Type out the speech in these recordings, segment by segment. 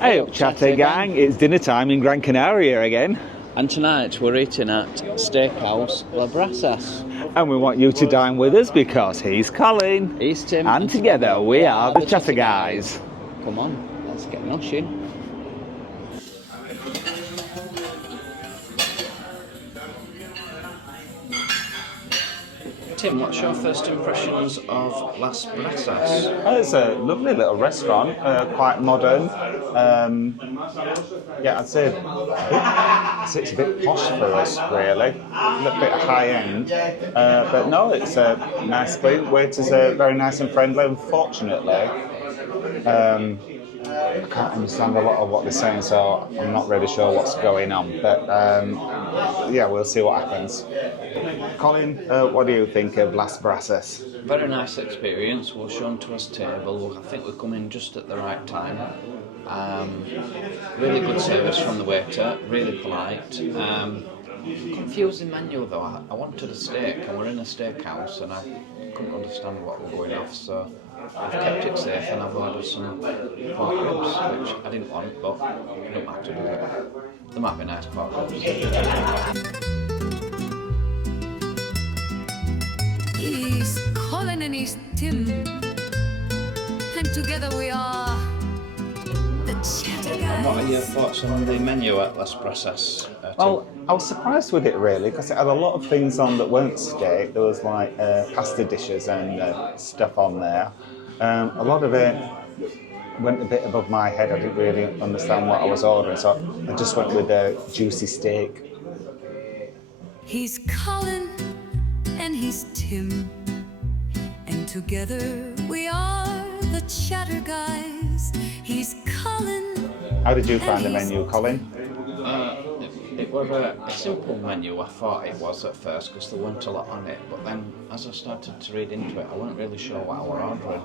Hey up, Chatter Gang, it's dinner time in Gran Canaria again. And tonight we're eating at Steakhouse LAS BRASAS. And we want you to dine with us because he's Colin. He's Tim. And together we are the Chatter Guys. Come on, let's get noshing. Tim, what's your first impressions of LAS BRASAS? It's a lovely little restaurant, quite modern. Yeah, I'd say it's a bit posh for us, really. A little bit high end. But no, it's a nice clean. Waiters are very nice and friendly. Unfortunately, I can't understand a lot of what they're saying, so I'm not really sure what's going on. But yeah, we'll see what happens. Colin, what do you think of LAS BRASAS? Very nice experience. We're shown to us table. I think we come in just at the right time. Really good service from the waiter. Really polite. Confusing menu though. I wanted a steak, and we're in a steakhouse, and I couldn't understand what we're going off. So I've kept it safe, and I've ordered some pork ribs, which I didn't want, but it don't matter, does it? There might be nice pork ribs. He's Colin and he's Tim, and together we are the Chatter Guys. What are your thoughts on the menu at LAS BRASAS? Well, I was surprised with it really because it had a lot of things on that weren't steak. There was like pasta dishes and stuff on there. A lot of it went a bit above my head. I didn't really understand what I was ordering, so I just went with a juicy steak. He's Colin and he's Tim, and together we are the Chatter Guys. He's Colin. How did you find the menu, Colin? It was a simple menu, I thought it was at first, because there weren't a lot on it, but then as I started to read into it, I wasn't really sure what I was ordering.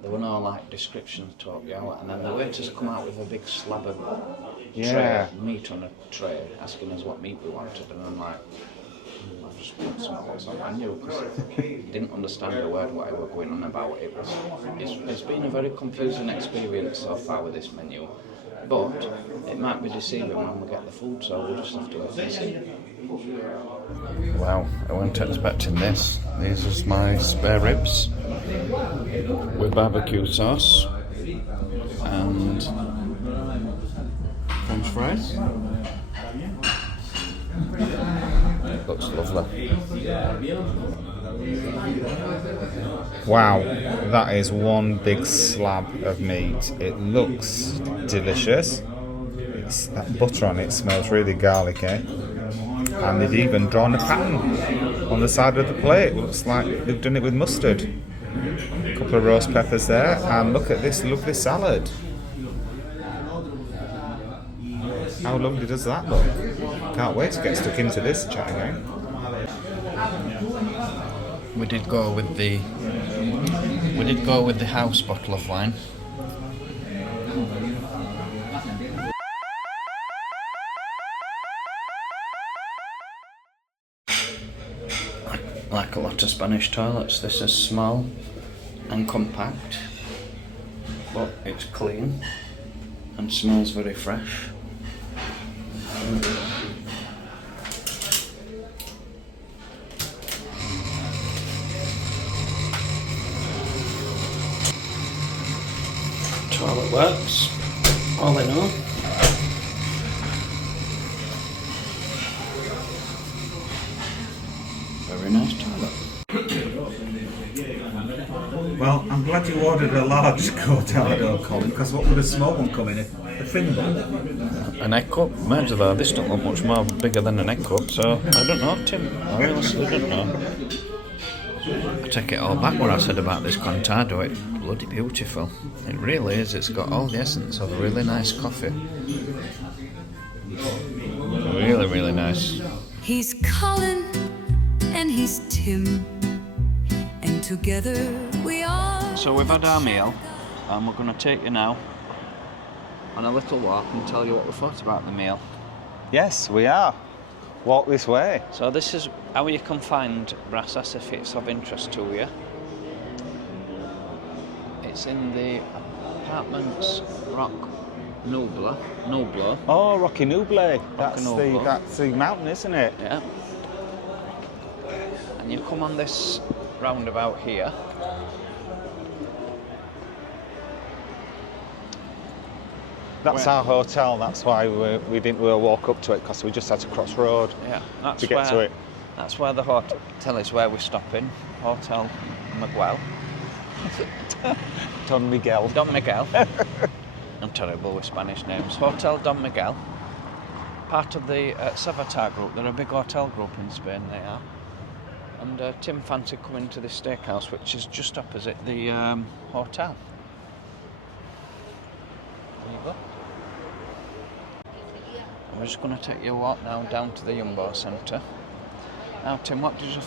There were no like descriptions to help you out, and then the waiters come out with a big slab of tray, meat on a tray, asking us what meat we wanted, and I'm like, I just want some of what's on the menu, because I didn't understand a word what I was going on about. It's been a very confusing experience so far with this menu. But it might be deceiving when we get the food, so we'll just have to wait and see. Wow, I wasn't expecting this. These are my spare ribs with barbecue sauce and French fries. It looks lovely. Wow, that is one big slab of meat. It looks delicious. That butter on it smells really garlicky. And they've even drawn a pattern on the side of the plate. It looks like they've done it with mustard. A couple of roast peppers there, and look at this lovely salad. How lovely does that look? Can't wait to get stuck into this chat again. We did go with the house bottle of wine. Like a lot of Spanish toilets, this is small and compact, but it's clean and smells very fresh. Toilet works, all in all. Very nice toilet. Well, I'm glad you ordered a large cortado, Colin, because what would a small one come in? A thin one? An egg cup? Imagine that. This don't look much more bigger than an egg cup, so I don't know, Tim. I honestly don't know. I take it all back what I said about this cortado. It's bloody beautiful. It really is. It's got all the essence of a really nice coffee. Really, really nice. He's Colin and he's Tim, and together we are. So we've had our meal, and we're going to take you now on a little walk and tell you what we thought about the meal. Yes, we are. Walk this way. So this is how you can find BRASAS if it's of interest to you. It's in the Apartments Rock Nubla. Oh, Rocky Nuble. Nuble. That's the mountain, isn't it? Yeah. And you come on this roundabout here. That's our hotel. That's why we didn't walk up to it, because we just had to cross road to get to it. That's where the hotel is, where we're stopping. Hotel Miguel. Don Miguel. Don Miguel. I'm terrible with Spanish names. Hotel Don Miguel. Part of the Savatar group. They're a big hotel group in Spain, they are. And Tim fancied coming to this steakhouse, which is just opposite the hotel. There you go. We're just going to take you a walk now down to the Jumbo Centre. Now, Tim, what did you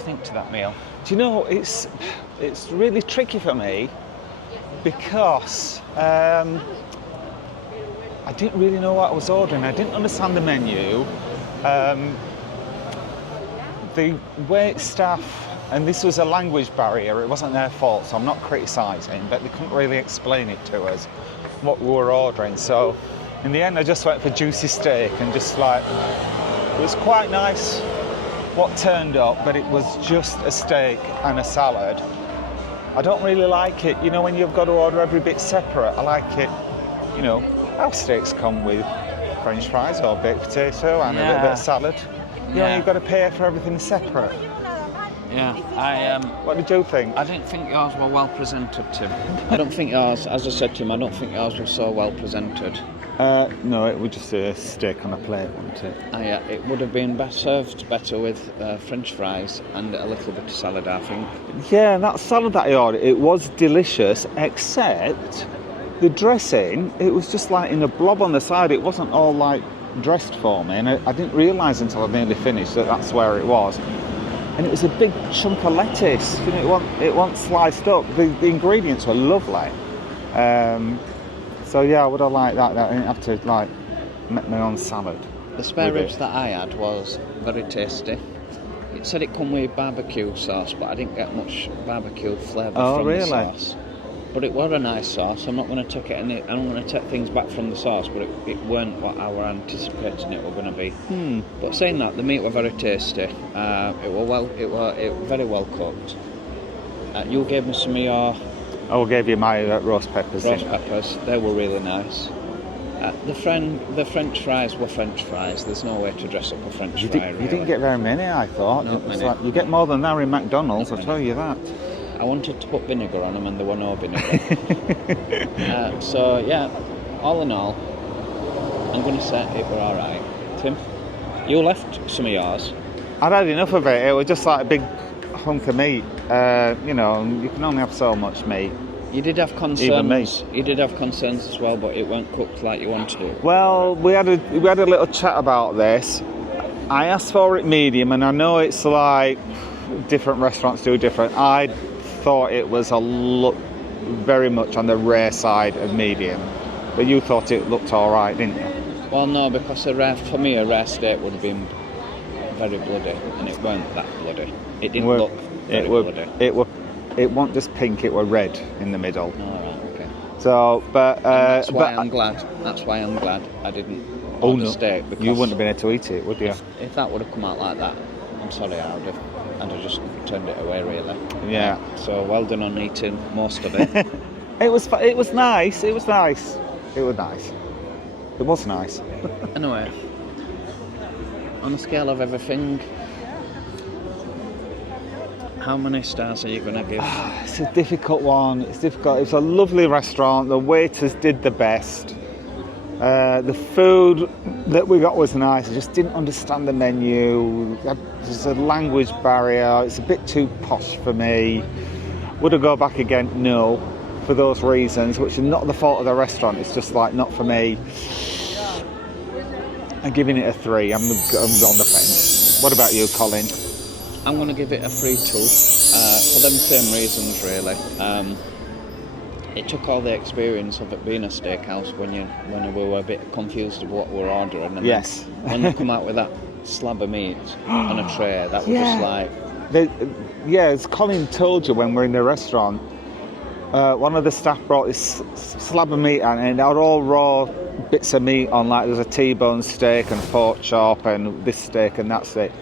think to that meal? Do you know, it's really tricky for me, because I didn't really know what I was ordering. I didn't understand the menu. The wait staff, and this was a language barrier, it wasn't their fault, so I'm not criticising, but they couldn't really explain it to us, what we were ordering. So in the end I just went for juicy steak, and just like, it was quite nice what turned up, but it was just a steak and a salad. I don't really like it, you know, when you've got to order every bit separate. I like it, you know, our steaks come with French fries or baked potato and a little bit of salad. You know, you've got to pay for everything separate. Yeah, What did you think? I didn't think yours were well presented, Tim. I don't think yours, as I said to him, I don't think yours was so well presented. No, it was just a steak on a plate, wasn't it? Yeah, it would have been served better with French fries and a little bit of salad, I think. Yeah, and that salad that I ordered, it was delicious, except the dressing, it was just like in a blob on the side. It wasn't all like dressed for me, and I didn't realise until I nearly finished that that's where it was. And it was a big chunk of lettuce, you know, it wasn't sliced up. The ingredients were lovely. So yeah, I would have liked that. I didn't have to like make my own salad. The spare ribs that I had was very tasty. It said it come with barbecue sauce, but I didn't get much barbecue flavour from the sauce. But it was a nice sauce. I'm not going to take it. I don't want to take things back from the sauce, but it weren't what I were anticipating it were going to be. But saying that, the meat were very tasty. It were very well cooked. You gave me some of your. I gave you my roast peppers. Roast peppers. They were really nice. The French fries were French fries. There's no way to dress up a French fry. You didn't get very many, I thought. Not many. Like, you get more than that in McDonald's, I'll tell you that. I wanted to put vinegar on them, and there were no vinegar. So yeah, all in all, I'm going to say it were all right. Tim, you left some of yours. I'd had enough of it. It was just like a big hunk of meat. You know, you can only have so much meat. You did have concerns. Even me. You did have concerns as well, but it weren't cooked like you wanted it. Well, we had a little chat about this. I asked for it medium, and I know it's like different restaurants do different. I thought it was very much on the rare side of medium, but you thought it looked all right, didn't you? Well, no, because for me a rare steak would have been very bloody, and it weren't that bloody. It didn't look very bloody. It wasn't just pink; it were red in the middle. All right, okay. So, but that's why I'm glad. That's why I'm glad I didn't order steak, because you wouldn't have been able to eat it, would you? If that would have come out like that, I'm sorry, I'd have just turned it away, really. Yeah. So well done on eating most of it. It was nice. It was nice. Anyway, on a scale of everything, how many stars are you going to give? It's a difficult one. It's difficult. It's a lovely restaurant. The waiters did the best. The food that we got was nice. I just didn't understand the menu. There's a language barrier. It's a bit too posh for me. Would I go back again? No, for those reasons, which are not the fault of the restaurant. It's just like not for me. I'm giving it a 3. I'm on the fence. What about you, Colin? I'm going to give it a 3 too, for them same reasons, really. It took all the experience of it being a steakhouse when we were a bit confused of what we were ordering. And yes. When they come out with that slab of meat on a tray, that was just like... as Colin told you when we're in the restaurant, One of the staff brought this slab of meat and it had all raw bits of meat on, like there's a T-bone steak and pork chop and this steak and that steak.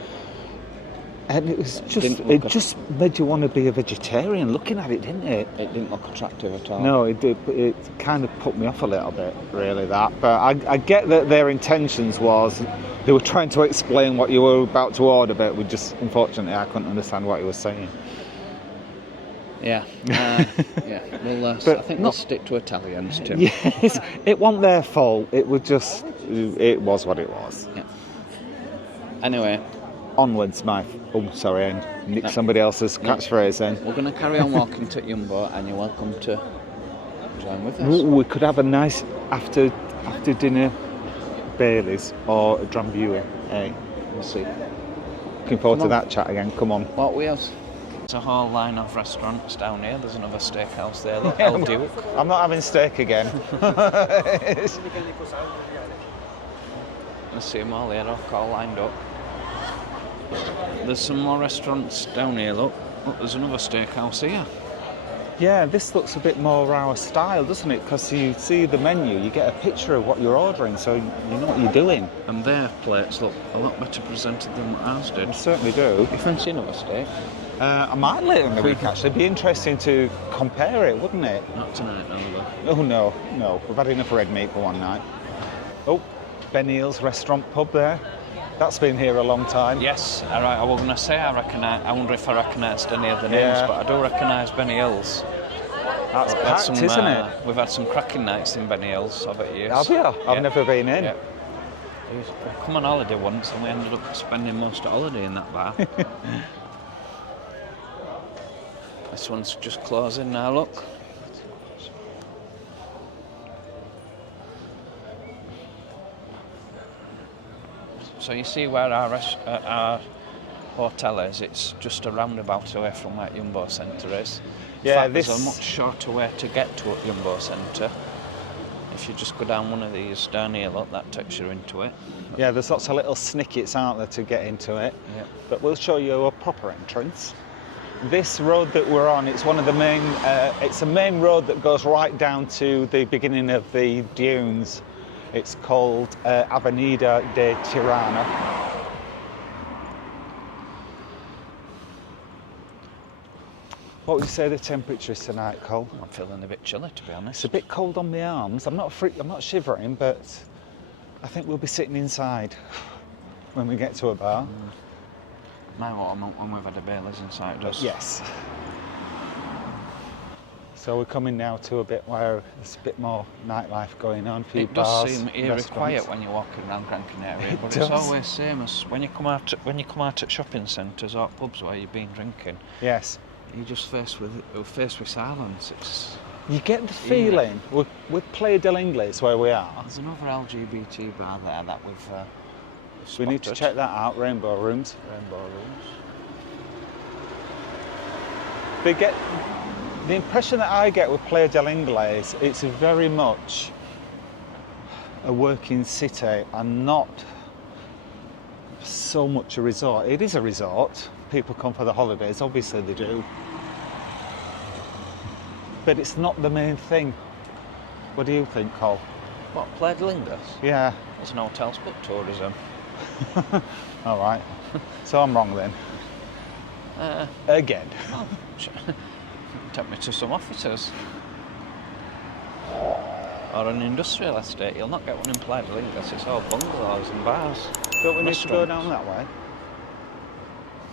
And it was just made you want to be a vegetarian looking at it, didn't it? It didn't look attractive at all. No, it did. It kind of put me off a little bit, really, that. But I get that their intentions was they were trying to explain what you were about to order, but unfortunately, I couldn't understand what he was saying. Yeah. Yeah. Well, I think we'll stick to Italians, Tim. Yes, it wasn't their fault. It was it was what it was. Yeah. Anyway. Onwards, I nicked somebody else's catchphrase then. We're going to carry on walking to Jumbo, and you're welcome to join with us. We could have a nice after dinner Baileys or a Drambuie, eh? We'll see. Looking forward to that chat again. Come on. What we have? There's a whole line of restaurants down here. There's another steakhouse there, the El Duke. I'm not having steak again. Let's see them all here, all lined up. There's some more restaurants down here, look. There's another steakhouse here. Yeah, this looks a bit more our style, doesn't it? Because you see the menu, you get a picture of what you're ordering, so you know what you're doing. And their plates look a lot better presented than what ours did. They certainly do. You fancy another steak? I might later in the week, actually. It'd be interesting to compare it, wouldn't it? Not tonight, no. Oh, no. We've had enough red meat for one night. Oh, Ben Eel's restaurant pub there. That's been here a long time. Yes, I was going to say I wonder if I recognised any of the names, but I do recognise Benny Hills. That's packed, isn't it? We've had some cracking nights in Benny Hills over the years. Have you? I've never been in. Yeah. We come on holiday once and we ended up spending most of holiday in that bar. This one's just closing now, look. So you see where our hotel is, it's just a roundabout away from where Jumbo Centre is. In fact, there's a much shorter way to get to Jumbo Centre. If you just go down one of these down here, look, that takes you into it. Yeah, there's lots of little snickets out there to get into it. Yeah. But we'll show you a proper entrance. This road that we're on, it's one of the main, it's a main road that goes right down to the beginning of the dunes. It's called Avenida de Tirana. What would you say the temperature is tonight, Cole? I'm feeling a bit chilly, to be honest. It's a bit cold on my arms. I'm not shivering, but I think we'll be sitting inside when we get to a bar. My when we've had a Baileys inside us. Yes. So we're coming now to a bit where there's a bit more nightlife going on. It does seem eerie quiet when you're walking around Gran Canaria, but it's always the same as when you come out at shopping centres or pubs where you've been drinking. Yes. You're just faced with silence. You get the feeling. With Playa del Inglés where we are. There's another LGBT bar there that we've spotted. We need to check that out. Rainbow Rooms. They get. The impression that I get with Playa del Inglés, it's very much a working city and not so much a resort. It is a resort. People come for the holidays, obviously they do. But it's not the main thing. What do you think, Cole? What, Playa del Inglés? Yeah. There's no hotels but tourism. All right. So I'm wrong then. Again. Oh, take me to some offices. Or an industrial estate. You'll not get one in Playa del Inglés. It's all bungalows and bars. Don't we need to go down that way?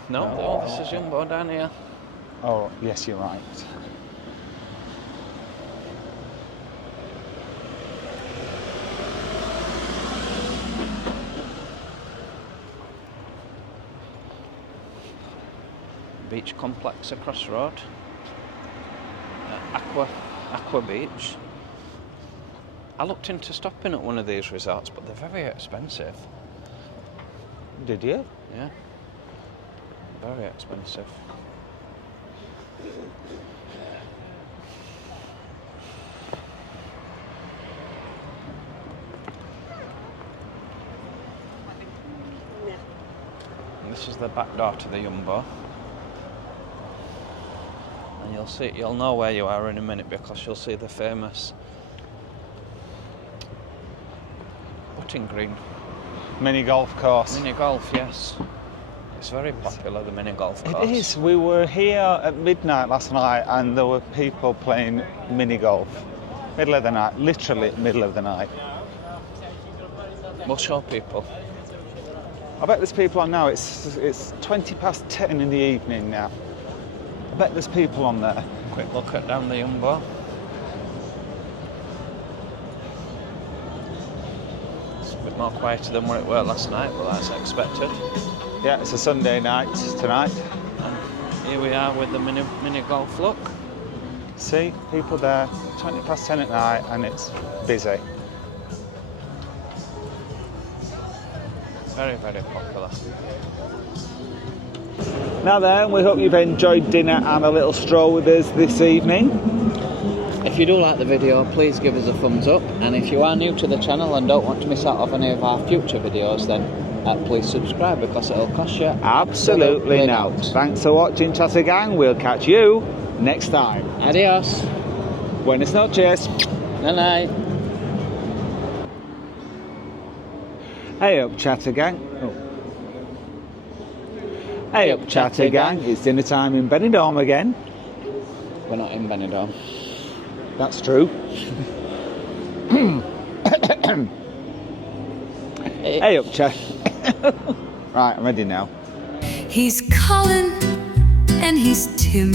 No, this is Jumbo down here. Oh, yes, you're right. Beach complex across the road. Aqua Beach. I looked into stopping at one of these resorts, but they're very expensive. Did you? Yeah. Very expensive. And this is the back door to the Jumbo. And and you'll know where you are in a minute because you'll see the famous putting green. Mini golf course. Mini golf, yes. It's very popular, the mini golf course. It is. We were here at midnight last night and there were people playing mini golf. Middle of the night, literally middle of the night. We'll show people. I bet there's people on now. It's 20 past 10 in the evening now. I bet there's people on there. Quick look at down the Jumbo. It's a bit more quieter than where it were last night, but that's expected. Yeah, it's a Sunday night tonight. And here we are with the mini golf look. See, people there, 20 past 10 at night, and it's busy. Very, very popular. Now then, we hope you've enjoyed dinner and a little stroll with us this evening. If you do like the video, please give us a thumbs up, and if you are new to the channel and don't want to miss out on any of our future videos, then please subscribe because it'll cost you Absolutely not. Thanks for watching, Chatter Gang. We'll catch you next time. Adios. Buenas noches. Night night. Hey up, Chatter Gang. Oh. Hey up, Chatter Gang. It's dinner time in Benidorm again. We're not in Benidorm. That's true. Hey up, Chatter. Right, I'm ready now. He's Colin and he's Tim,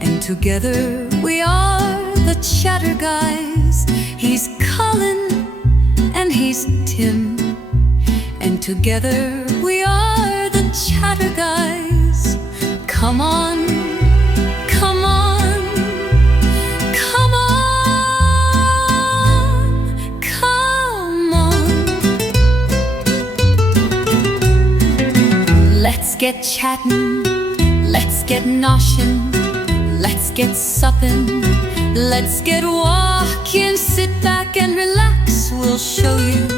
and together we are the Chatter Guys. He's Colin and he's Tim, and together we are the Chatter Guys. Come on, come on, come on, come on. Let's get chatting, let's get noshin', let's get suppin', let's get walking. Sit back and relax, we'll show you